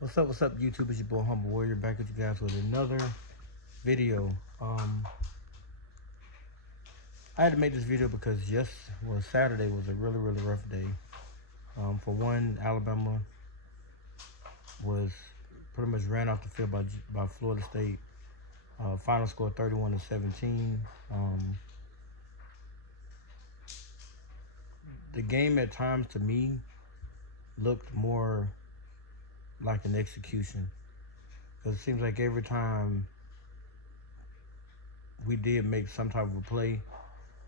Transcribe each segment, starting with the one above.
What's up, YouTube? It's your boy Humble Warrior back with you guys with another video. I had to make this video because Saturday was a really rough day. For one, Alabama was pretty much ran off the field by Florida State. Final score 31-17. The game at times to me looked more like an execution, because it seems like every time we did make some type of a play,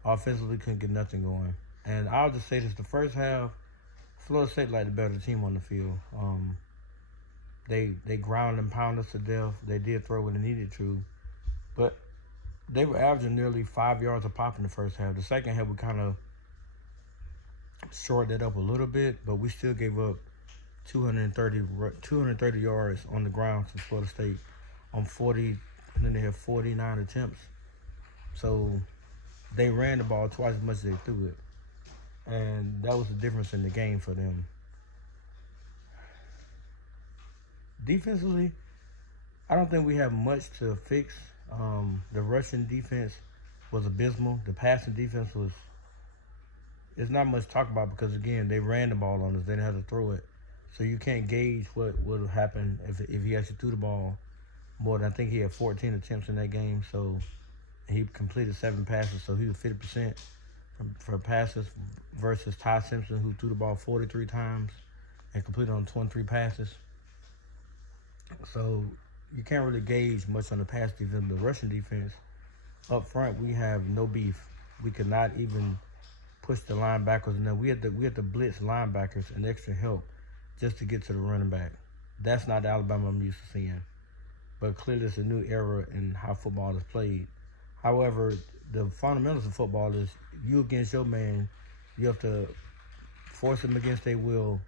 offensively couldn't get nothing going. And I'll just say this: the first half, Florida State like the better team on the field. They ground and pound us to death. They did throw when they needed to, but they were averaging nearly 5 yards a pop in the first half. The second half, we kind of shorted that up a little bit, but we still gave up 230 yards on the ground to Florida State on 40, and then they had 49 attempts. So they ran the ball twice as much as they threw it, and that was the difference in the game for them. Defensively, I don't think we have much to fix. The rushing defense was abysmal. The passing defense it's not much to talk about, because again, they ran the ball on us. They didn't have to throw it. So you can't gauge what would have happened if he actually threw the ball more than, I think he had 14 attempts in that game. So he completed 7 passes, so he was 50% for passes, versus Ty Simpson, who threw the ball 43 times and completed on 23 passes. So you can't really gauge much on the pass defense. The rushing defense up front, we have no beef. We could not even push the linebackers, and then we had to blitz linebackers and extra help just to get to the running back. That's not the Alabama I'm used to seeing. But clearly it's a new era in how football is played. However, the fundamentals of football is you against your man. You have to force them against their will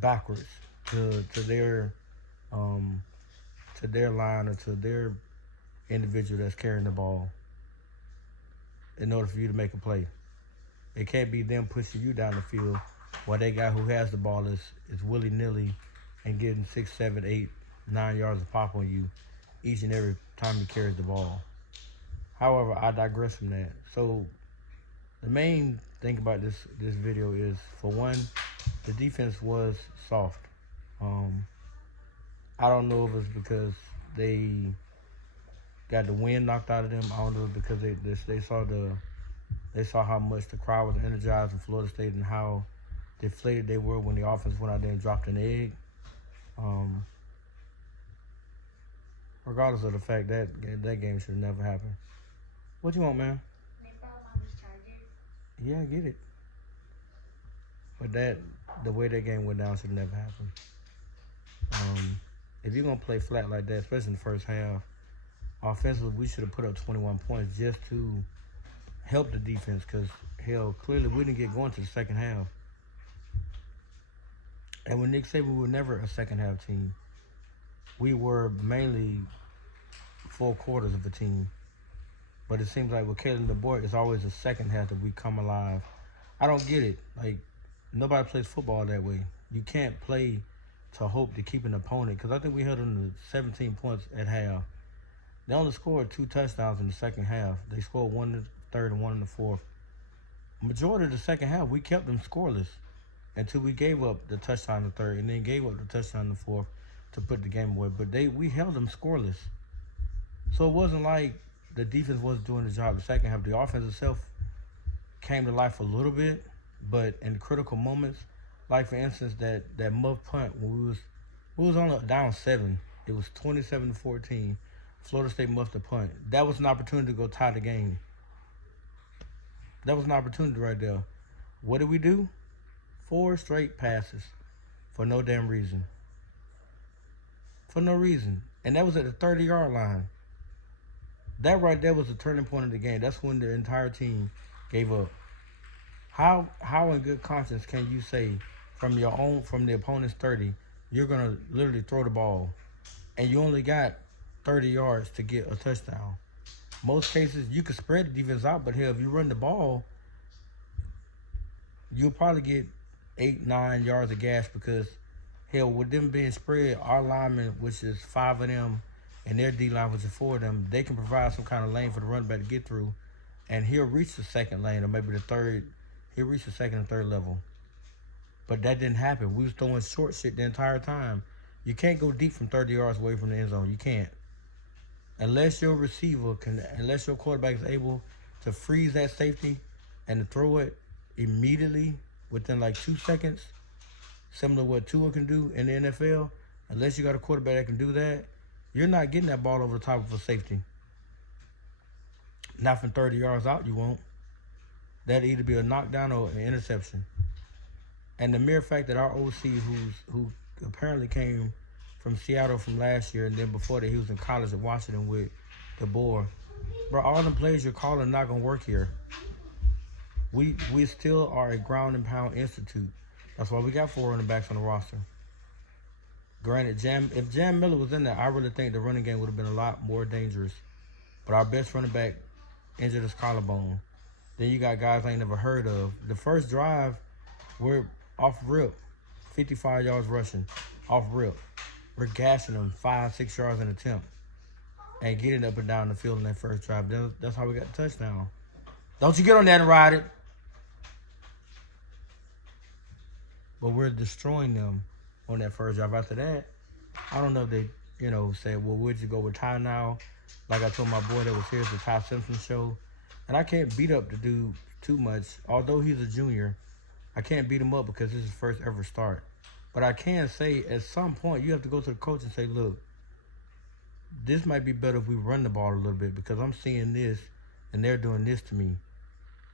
backwards to their line or to their individual that's carrying the ball in order for you to make a play. It can't be them pushing you down the field while that guy who has the ball is willy-nilly and getting 6, 7, 8, 9 yards of pop on you each and every time he carries the ball. However, I digress from that. So the main thing about this video is, for one, the defense was soft. I don't know if it's because they got the wind knocked out of them. I don't know if because they saw how much the crowd was energized in Florida State and how deflated they were when the offense went out there and dropped an egg. Regardless of the fact that game should have never happened. What you want, man? Yeah, I get it. But the way that game went down should have never happened. If you're gonna play flat like that, especially in the first half, offensively, we should have put up 21 points just to help the defense, because, hell, clearly we didn't get going to the second half. And when Nick said we were never a second half team, we were mainly 4 quarters of a team. But it seems like with Kalen DeBoer, it's always the second half that we come alive. I don't get it. Like, nobody plays football that way. You can't play to hope to keep an opponent, because I think we held them to 17 points at half. They only scored 2 touchdowns in the second half. They scored 1 in the third and 1 in the fourth. Majority of the second half, we kept them scoreless until we gave up the touchdown in the third, and then gave up the touchdown in the fourth to put the game away. But we held them scoreless. So it wasn't like the defense wasn't doing the job the second half. The offense itself came to life a little bit, but in critical moments, like for instance that muff punt when we was on down 7. It was 27-14. Florida State muffed the punt. That was an opportunity to go tie the game. That was an opportunity right there. What did we do? 4 straight passes for no damn reason. For no reason. And that was at the 30-yard line. That right there was the turning point of the game. That's when the entire team gave up. How in good conscience can you say from the opponent's 30, you're gonna literally throw the ball and you only got 30 yards to get a touchdown? Most cases you could spread the defense out, but hell, if you run the ball, you'll probably get 8, 9 yards of gas, because Hell, with them being spread, our linemen, which is 5 of them, and their D line, which is 4 of them, they can provide some kind of lane for the running back to get through, and he'll reach the second lane or maybe the third. He'll reach the second and third level. But that didn't happen. We was throwing short shit the entire time. You can't go deep from 30 yards away from the end zone. You can't. Unless your unless your quarterback is able to freeze that safety and to throw it immediately within like 2 seconds, similar to what Tua can do in the NFL, unless you got a quarterback that can do that, you're not getting that ball over the top of a safety. Not from 30 yards out, you won't. That'll either be a knockdown or an interception. And the mere fact that our OC, who apparently came from Seattle from last year, and then before that he was in college at Washington with DeBoer, bro, all them plays you're calling not gonna work here. We still are a ground and pound institute. That's why we got 4 running backs on the roster. Granted, if Jam Miller was in there, I really think the running game would have been a lot more dangerous. But our best running back injured his collarbone. Then you got guys I ain't never heard of. The first drive, we're off rip, 55 yards rushing, off rip. We're gassing them 5-6 yards in attempt and getting up and down the field in that first drive. That's how we got the touchdown. Don't you get on that and ride it. But we're destroying them on that first drive. After that, I don't know if they, said, well, would you go with Ty now? Like I told my boy that was here, it's the Ty Simpson show. And I can't beat up the dude too much. Although he's a junior, I can't beat him up because this is his first ever start. But I can say at some point you have to go to the coach and say, look, this might be better if we run the ball a little bit because I'm seeing this and they're doing this to me.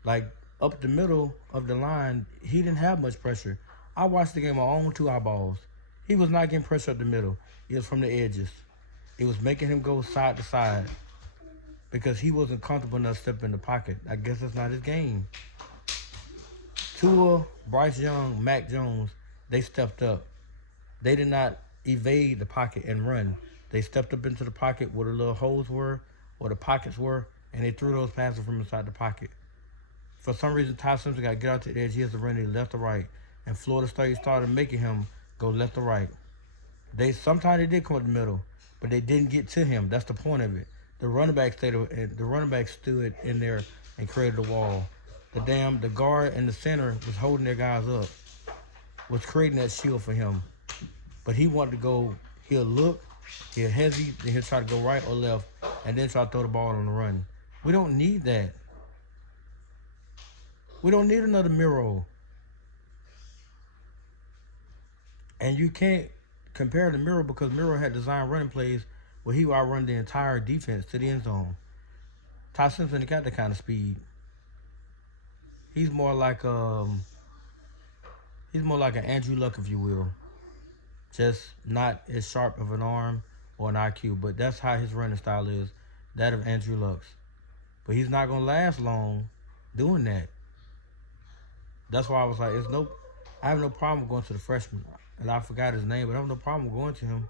Like up the middle of the line, he didn't have much pressure. I watched the game with my own 2 eyeballs. He was not getting pressure up the middle. It was from the edges. It was making him go side to side because he wasn't comfortable enough to step in the pocket. I guess that's not his game. Tua, Bryce Young, Mac Jones, they stepped up. They did not evade the pocket and run. They stepped up into the pocket where the little holes were, or the pockets were, and they threw those passes from inside the pocket. For some reason, Ty Simpson got to get out to the edge. He has to run either left or right. And Florida State started making him go left or right. Sometimes they did come up the middle, but they didn't get to him. That's the point of it. The running back stood in there and created a wall. The guard and the center was holding their guys up, was creating that shield for him. But he wanted to go, he'll look, he'll hesitate, then he'll try to go right or left, and then try to throw the ball on the run. We don't need that. We don't need another Miro. And you can't compare to Miro because Miro had designed running plays where he outrun the entire defense to the end zone. Ty Simpson got that kind of speed. He's more like an Andrew Luck, if you will. Just not as sharp of an arm or an IQ, but that's how his running style is, that of Andrew Luck's. But he's not gonna last long doing that. That's why I was like, I have no problem going to the freshman. And I forgot his name, but I have no problem going to him.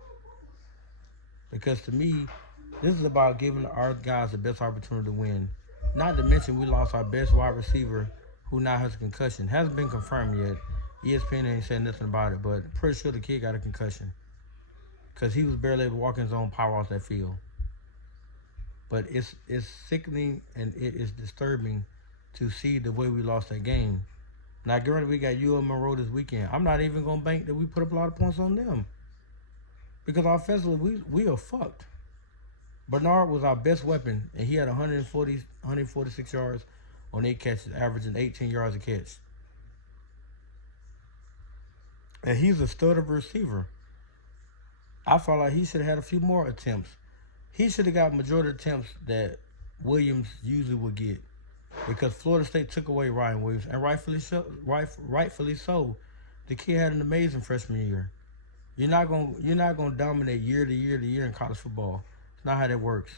Because to me, this is about giving our guys the best opportunity to win. Not to mention we lost our best wide receiver who now has a concussion. Hasn't been confirmed yet. ESPN ain't said nothing about it, but pretty sure the kid got a concussion. Because he was barely able to walk his own power off that field. But it's sickening and it is disturbing to see the way we lost that game. Now, granted, we got UL Monroe this weekend. I'm not even going to bank that we put up a lot of points on them. Because offensively, we are fucked. Bernard was our best weapon, and he had 146 yards on 8 catches, averaging 18 yards a catch. And he's a stud of a receiver. I felt like he should have had a few more attempts. He should have got majority of attempts that Williams usually would get. Because Florida State took away Ryan Williams, and rightfully so. The kid had an amazing freshman year. You're not gonna dominate year to year in college football. It's not how that works.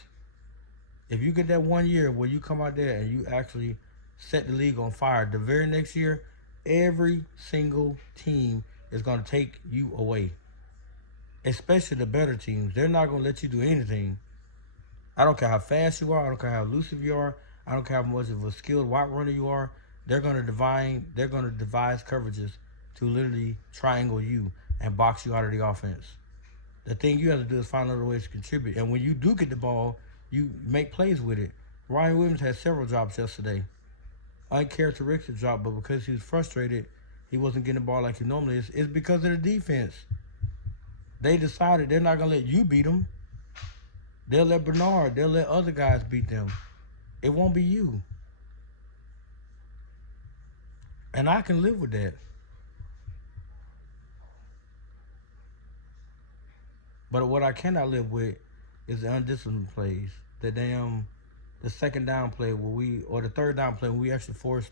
If you get that 1 year where you come out there and you actually set the league on fire, the very next year, every single team is gonna take you away. Especially the better teams. They're not gonna let you do anything. I don't care how fast you are. I don't care how elusive you are. I don't care how much of a skilled wide runner you are. They're gonna devise coverages to literally triangle you and box you out of the offense. The thing you have to do is find other ways to contribute. And when you do get the ball, you make plays with it. Ryan Williams had several drops yesterday. Uncharacteristic drop, but because he was frustrated, he wasn't getting the ball like he normally is. It's because of the defense. They decided they're not going to let you beat them. They'll let Bernard, they'll let other guys beat them. It won't be you. And I can live with that. But what I cannot live with is the undisciplined plays. The second down play or the third down play when we actually forced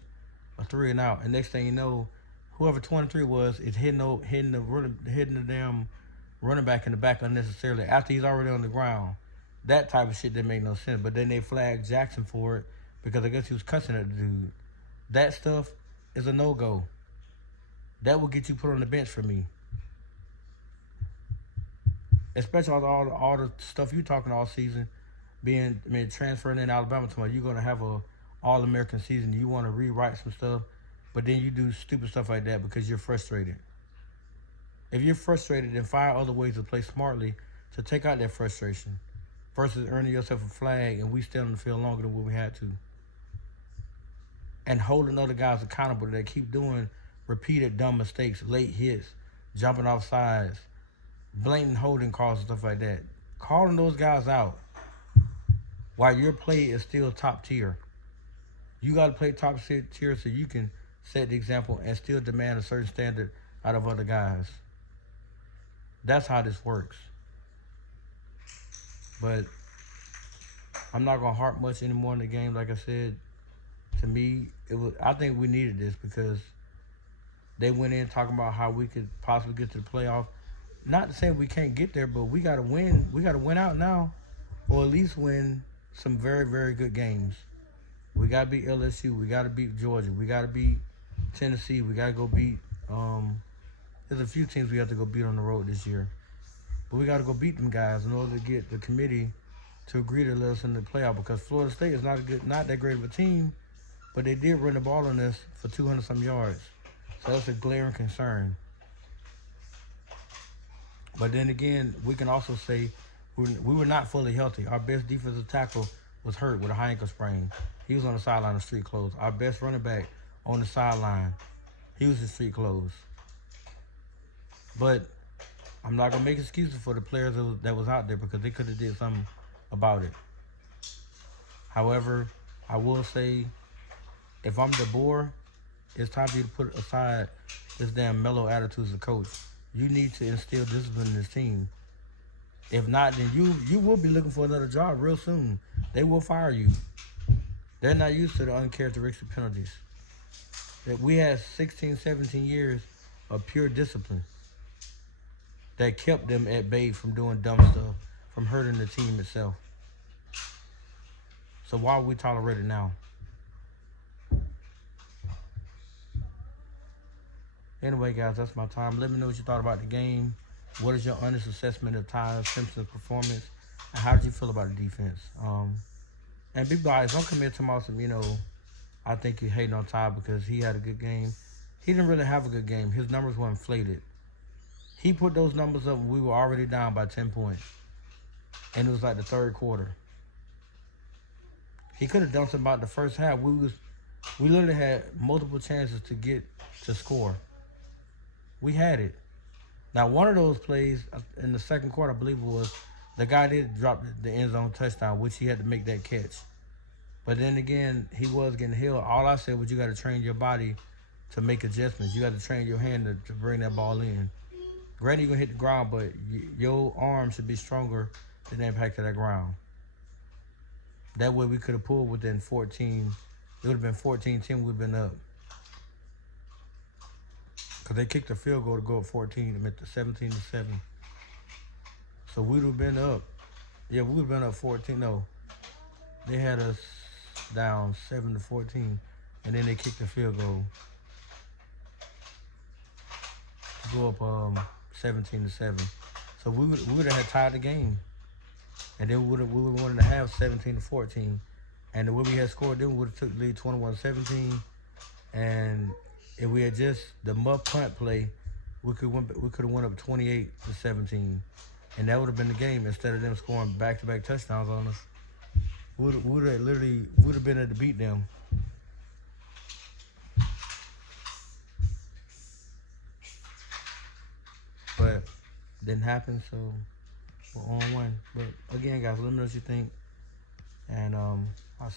a 3 and out. And next thing you know, whoever 23 was is hitting the damn running back in the back unnecessarily after he's already on the ground. That type of shit didn't make no sense. But then they flagged Jackson for it because I guess he was cussing at the dude. That stuff is a no-go. That will get you put on the bench for me. Especially all the stuff you talking all season, transferring in Alabama tomorrow. You're gonna have a All-American season. You want to rewrite some stuff, but then you do stupid stuff like that because you're frustrated. If you're frustrated, then find other ways to play smartly to take out that frustration, versus earning yourself a flag and we stay on the field longer than what we had to, and holding other guys accountable that keep doing repeated dumb mistakes, late hits, jumping off sides, blatant holding calls and stuff like that. Calling those guys out while your play is still top tier. You got to play top tier so you can set the example and still demand a certain standard out of other guys. That's how this works. But I'm not going to harp much anymore in the game. Like I said, to me, I think we needed this because they went in talking about how we could possibly get to the playoff. Not to say we can't get there, but we got to win. We got to win out now, or at least win some very, very good games. We got to beat LSU. We got to beat Georgia. We got to beat Tennessee. We got to go beat. There's a few teams we have to go beat on the road this year, but we got to go beat them guys in order to get the committee to agree to let us in the playoff. Because Florida State is not that great of a team, but they did run the ball on us for 200-some yards, so that's a glaring concern. But then again, we can also say we were not fully healthy. Our best defensive tackle was hurt with a high ankle sprain. He was on the sideline of street clothes. Our best running back on the sideline, he was in street clothes. But I'm not going to make excuses for the players that was out there because they could have did something about it. However, I will say, if I'm DeBoer, it's time for you to put aside this damn mellow attitude as a coach. You need to instill discipline in this team. If not, then you will be looking for another job real soon. They will fire you. They're not used to the uncharacteristic penalties. That we had 16, 17 years of pure discipline that kept them at bay from doing dumb stuff, from hurting the team itself. So why would we tolerate it now? Anyway, guys, that's my time. Let me know what you thought about the game. What is your honest assessment of Ty Simpson's performance? And how did you feel about the defense? And be biased. Don't come here tomorrow and I think you're hating on Ty because he had a good game. He didn't really have a good game. His numbers were inflated. He put those numbers up when we were already down by 10 points. And it was like the third quarter. He could have done something about the first half. We literally had multiple chances to score. We had it. Now, one of those plays in the second quarter, I believe it was, the guy did drop the end zone touchdown, which he had to make that catch. But then again, he was getting hit. All I said was you got to train your body to make adjustments. You got to train your hand to bring that ball in. Granted, you're going to hit the ground, but your arm should be stronger than the impact of that ground. That way we could have pulled within 14. It would have been 14-10. We would have been up. Because they kicked a field goal to go up 14 to make the 17-7. So we would have been up. Yeah, we would have been up 14. No. They had us down 7-14. And then they kicked the field goal to go up 17-7. So we would have had tied the game. And then we would have wanted to have 17-14. And the way we had scored, then we would have took the lead 21-17. And if we had just the muff punt play we could have went up 28-17, and that would have been the game instead of them scoring back-to-back touchdowns on us. Would have been able to beat them. But didn't happen, so we're on one. But again, guys, let me know what you think, and I'll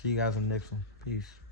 see you guys in the next one. Peace.